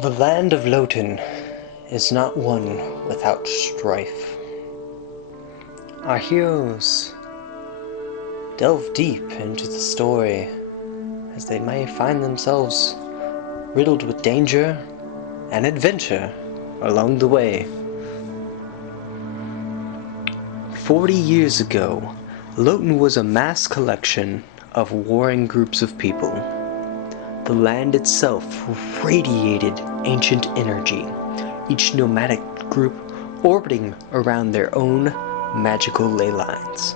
The land of Loten is not one without strife. Our heroes delve deep into the story as they may find themselves riddled with danger and adventure along the way. 40 years ago, Loten was a mass collection of warring groups of people. The land itself radiated ancient energy, each nomadic group orbiting around their own magical ley lines.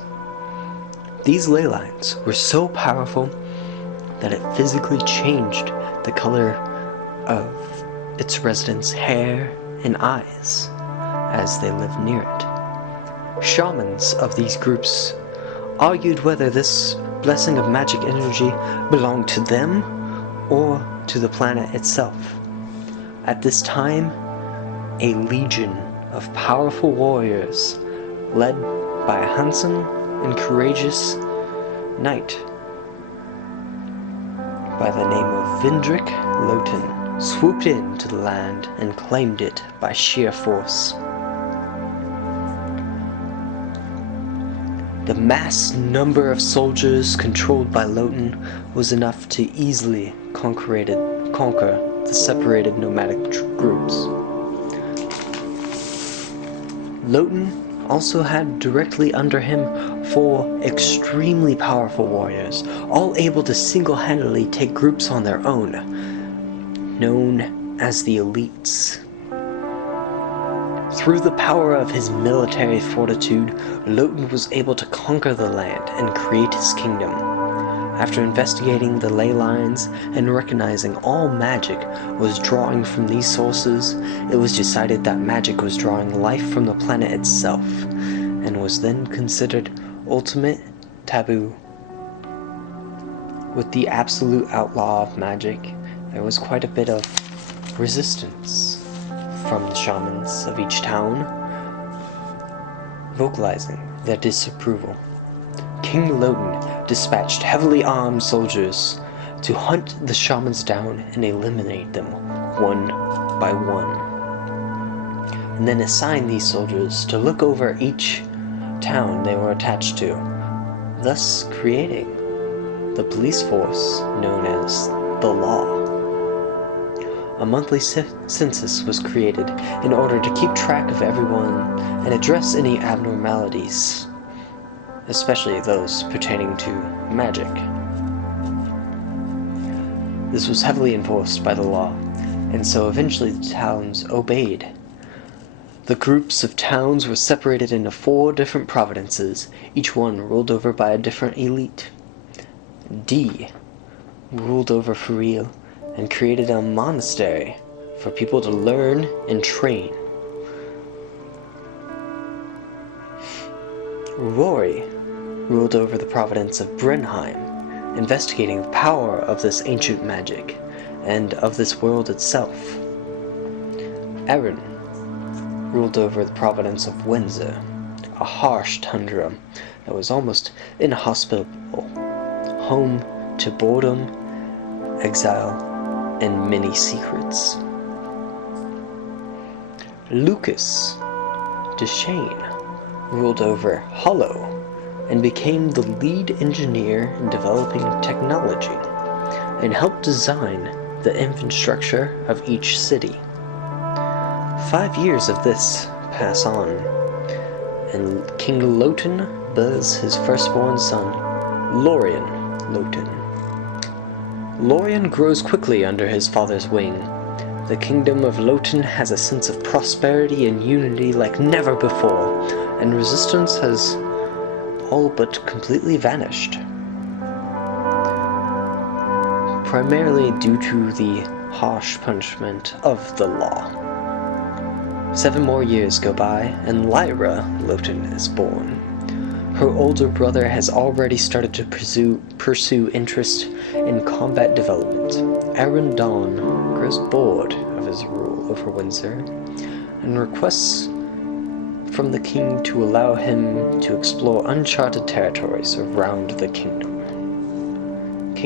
These ley lines were so powerful that it physically changed the color of its residents' hair and eyes as they lived near it. Shamans of these groups argued whether this blessing of magic energy belonged to them or to the planet itself. At this time, a legion of powerful warriors, led by a handsome and courageous knight by the name of Vendrick Loten, swooped into the land and claimed it by sheer force. The mass number of soldiers controlled by Loten was enough to easily conquer the separated nomadic groups. Loten also had directly under him 4 extremely powerful warriors, all able to single-handedly take groups on their own, known as the Elites. Through the power of his military fortitude, Loten was able to conquer the land and create his kingdom. After investigating the ley lines and recognizing all magic was drawing from these sources, it was decided that magic was drawing life from the planet itself, and was then considered ultimate taboo. With the absolute outlaw of magic, there was quite a bit of resistance from the shamans of each town, vocalizing their disapproval. King Loten dispatched heavily armed soldiers to hunt the shamans down and eliminate them one by one, and then assign these soldiers to look over each town they were attached to, thus creating the police force known as the Law. A monthly census was created in order to keep track of everyone and address any abnormalities, especially those pertaining to magic. This was heavily enforced by the law, and so eventually the towns obeyed. The groups of towns were separated into 4 different provinces, each one ruled over by a different elite. D ruled over for real and created a monastery for people to learn and train. Rory ruled over the province of Brenheim, investigating the power of this ancient magic and of this world itself. Erin ruled over the province of Windsor, a harsh tundra that was almost inhospitable, home to boredom, exile, and many secrets. Lucas Deshane ruled over Hollow and became the lead engineer in developing technology and helped design the infrastructure of each city. 5 years of this pass on, and King Loten bears his firstborn son, Lorien Loten. Lorien grows quickly under his father's wing. The kingdom of Loten has a sense of prosperity and unity like never before, and resistance has all but completely vanished, primarily due to the harsh punishment of the law. 7 more years go by, and Lyra Loten is born. Her older brother has already started to pursue interest in combat development. Aaron Dawn grows bored of his rule over Windsor and requests from the king to allow him to explore uncharted territories around the kingdom.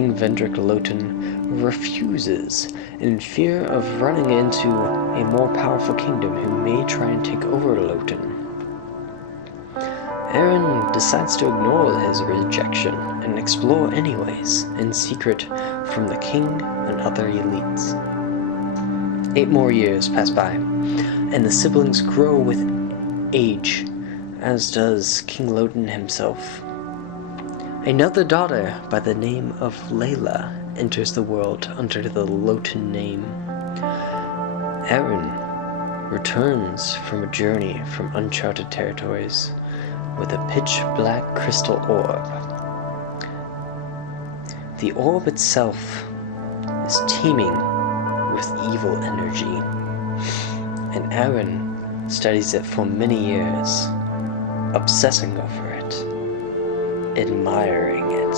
King Vendrick Loten refuses in fear of running into a more powerful kingdom who may try and take over Loten. Aaron decides to ignore his rejection and explore anyways, in secret from the king and other elites. 8 more years pass by, and the siblings grow with age, as does King Loten himself. Another daughter by the name of Layla enters the world under the Loten name. Aaron returns from a journey from uncharted territories with a pitch-black crystal orb. The orb itself is teeming with evil energy, and Aaron studies it for many years, obsessing over it, admiring it.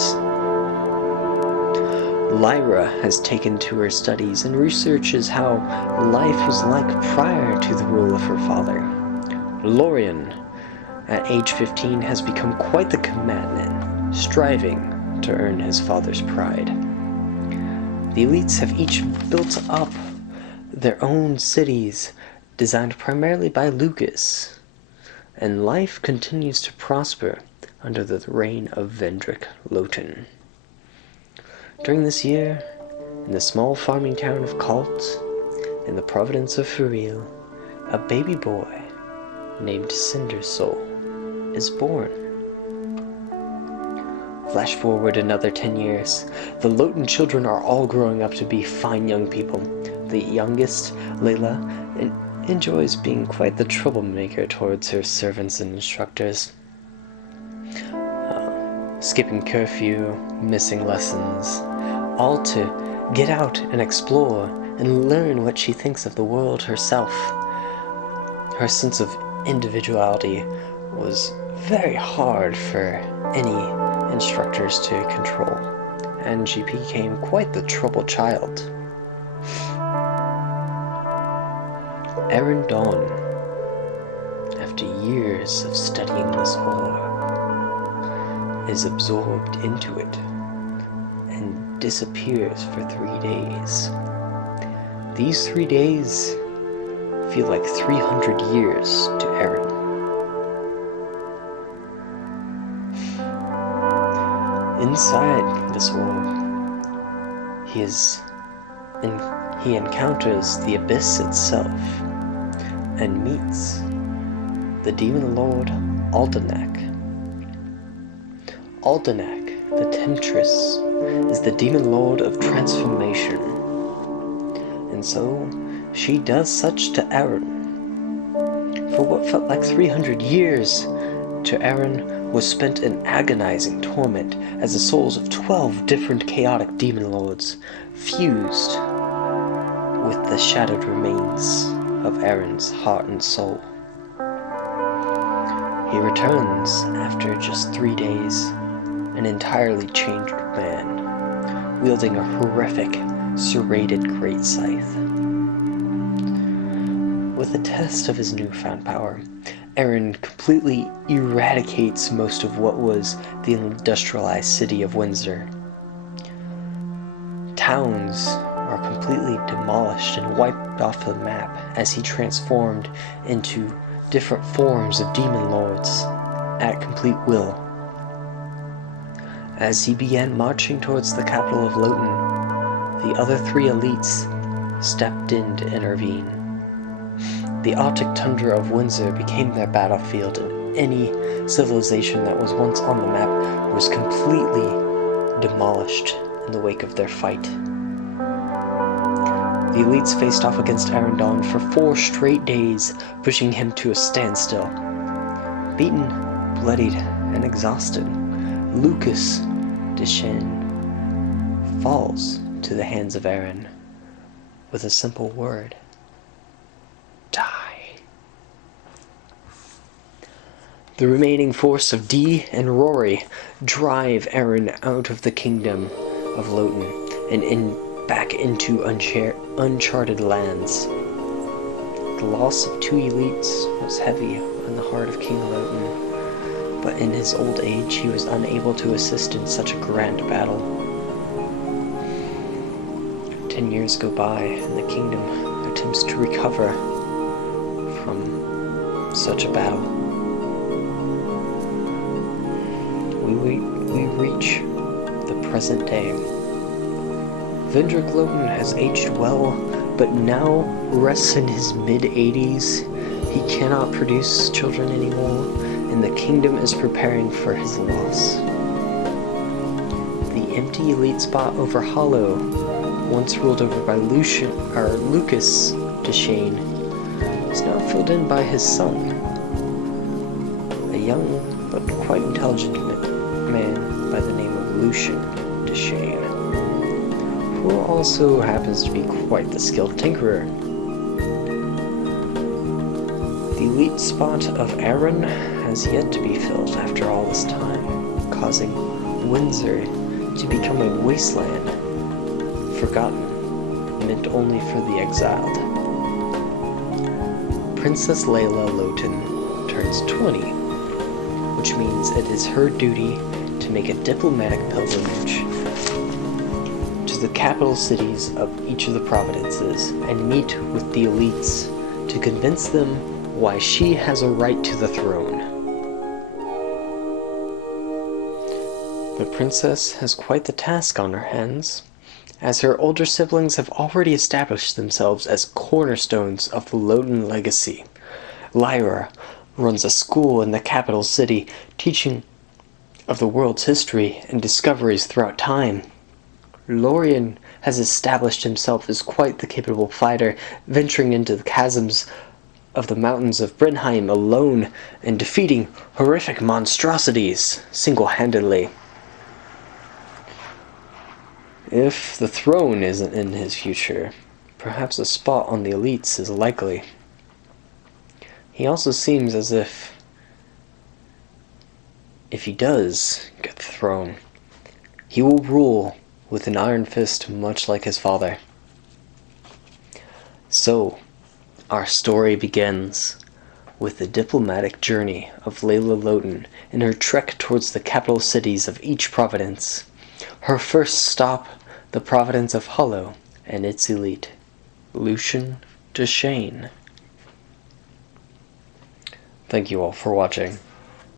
Lyra has taken to her studies and researches how life was like prior to the rule of her father. Lorian, at age 15, has become quite the combatant, striving to earn his father's pride. The elites have each built up their own cities, designed primarily by Lucas, and life continues to prosper under the reign of Vendrick Loten. During this year, in the small farming town of Kalt, in the province of Furil, a baby boy named Cindersoul is born. Flash forward another 10 years. The Loten children are all growing up to be fine young people. The youngest, Layla, enjoys being quite the troublemaker towards her servants and instructors. Skipping curfew, missing lessons, all to get out and explore and learn what she thinks of the world herself. Her sense of individuality was very hard for any instructors to control, and she became quite the troubled child. Aaron Dawn, after years of studying this orb, is absorbed into it and disappears for 3 days. These 3 days feel like 300 years to Aaron. Inside this orb, he encounters the abyss itself and meets the demon lord Aldenak. Aldenak, the temptress, is the demon lord of transformation, and so she does such to Aaron. For what felt like 300 years to Aaron was spent in agonizing torment as the souls of 12 different chaotic demon lords fused with the shattered remains of Aaron's heart and soul. He returns after just 3 days, an entirely changed man, wielding a horrific, serrated great scythe. With the test of his newfound power, Aaron completely eradicates most of what was the industrialized city of Windsor. Towns are completely demolished and wiped off the map as he transformed into different forms of demon lords at complete will. As he began marching towards the capital of Loten, the other 3 elites stepped in to intervene. The Arctic tundra of Windsor became their battlefield, and any civilization that was once on the map was completely demolished in the wake of their fight. The elites faced off against Aaron Dawn for 4 straight days, pushing him to a standstill. Beaten, bloodied, and exhausted, Lucas Deschain falls to the hands of Aaron with a simple word: die. The remaining force of Dee and Rory drive Aaron out of the kingdom of Loten and back into uncharted lands. The loss of 2 elites was heavy on the heart of King Loten, but in his old age he was unable to assist in such a grand battle. 10 years go by, and the kingdom attempts to recover from such a battle. We reach the present day. Vendrick Loten has aged well, but now rests in his mid-80s. He cannot produce children anymore, and the kingdom is preparing for his loss. The empty elite spot over Hollow, once ruled over by Lucas Deshane, is now filled in by his son, a young but quite intelligent man by the name of Lucian Deshane, who also happens to be quite the skilled tinkerer. The elite spot of Aaron has yet to be filled after all this time, causing Windsor to become a wasteland, forgotten, meant only for the exiled. Princess Layla Loten turns 20, which means it is her duty to make a diplomatic pilgrimage to the capital cities of each of the provinces and meet with the elites to convince them why she has a right to the throne. The princess has quite the task on her hands, as her older siblings have already established themselves as cornerstones of the Loten legacy. Lyra runs a school in the capital city, teaching of the world's history and discoveries throughout time. Lorien has established himself as quite the capable fighter, venturing into the chasms of the mountains of Brynheim alone and defeating horrific monstrosities single-handedly. If the throne isn't in his future, perhaps a spot on the elites is likely. He also seems as if he does get the throne, he will rule with an iron fist much like his father. So, our story begins with the diplomatic journey of Layla Loten in her trek towards the capital cities of each province. Her first stop, the province of Hollow and its elite, Lucian Deshane. Thank you all for watching.